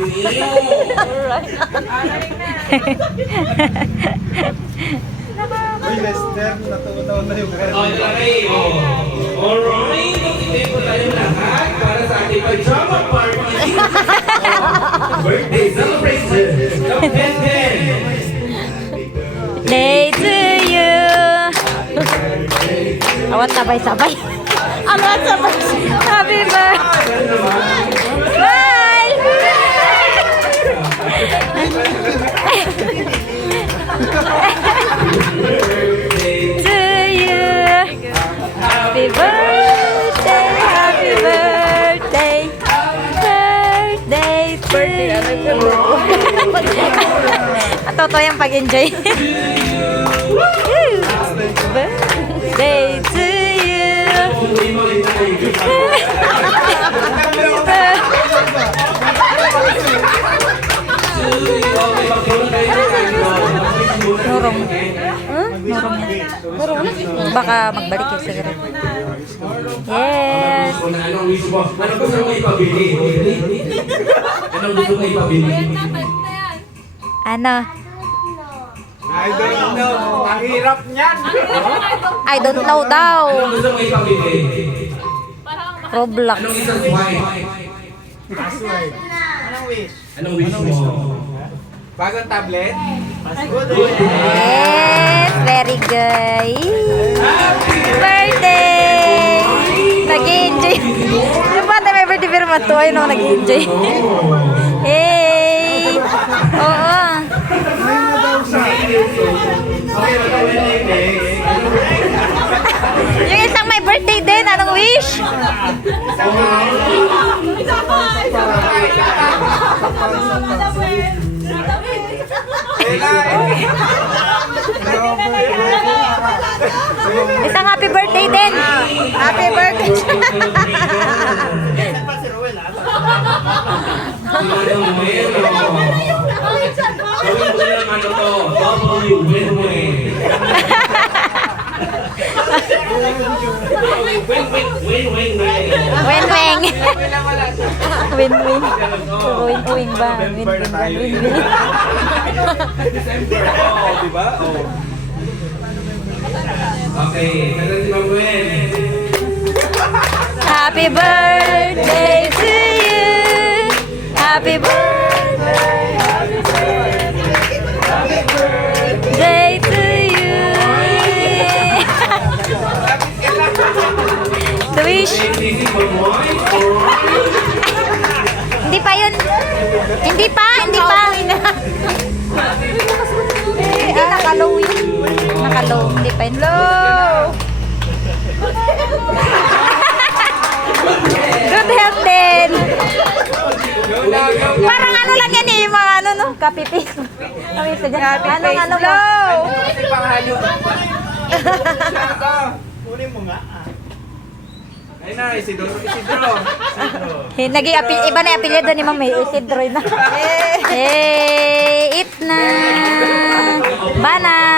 Uy, Lester, natuwa na yung kaya. Alright, magtitip po tayo lahat para sa ating pajama party. Birthday celebration. Top 10. Day to you. Awat sabay-sabay. Awat sabay. Happy birthday. Bye. To you. Happy birthday. Happy birthday. Birthday to you. Totoo yung pag-enjoy. Birthday to you. Nurong. Nurong yan. Baka magbalik yung sigaret. Yes. Anong wish mo? Ano gusto mo ipabili? Anong gusto mo ipabili? Ano? I don't know. Ang hirap niyan. I don't know daw. Anong gusto mo ipabili? Roblox. Anong isang swipe? Password. Anong wish mo? Bagong tablet? Yes, very good. Birthday! Nag-enjoy. Yung bata may birthday pero matuwa yun ako nag-enjoy. Hey! Oo. Yung isang may birthday din, anong wish? Isang happy birthday din. Happy birthday. Win-wing. Win-wing. Win-wing ba? Win-wing ba? Win-wing. Diba? Okay, nagdala si Ma'am Gwen. Happy birthday to you. Happy birthday. Happy birthday to you. The wish. Hindi pa yun. Hindi pa. Hindi nakalow yun. Nakalow. Hindi pa yun. Low. Good health din. Parang ano lang yan eh. Mga ano no. Copy paste. Copy paste dyan. Ano mo. Kasi panghalo. Kunin mo nga. Ayun na, Isidro. Iba na apelyido ni Ma'am Isidro na. Eat na. Bana.